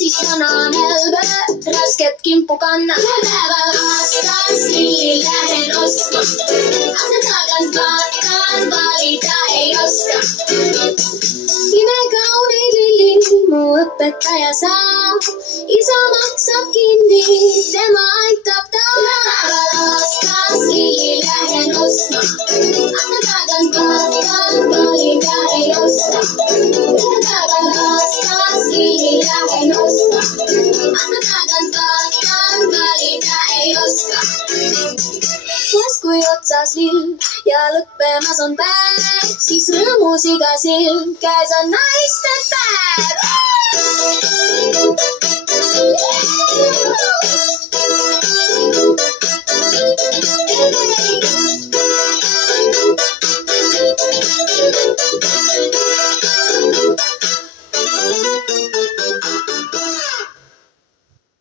siis janan helbe, rasket kimpu kanna. Päeval aastas lillil lähen ostma, akna tagant vaatan, valida ei oska. Imekauneid lillid mu õpetaja saab, isa maksab kinni, tema aitab ta. Päeval aastas lillil lähen ostma, akna tagant vaatan, valida ei oska. Päeval aastas lillil lähen ostma, akna tagant vaatan, valida ei oska. Kui otsas lill ja lõppemas on päev, siis rõõmus iga silm, käes on naistepäev.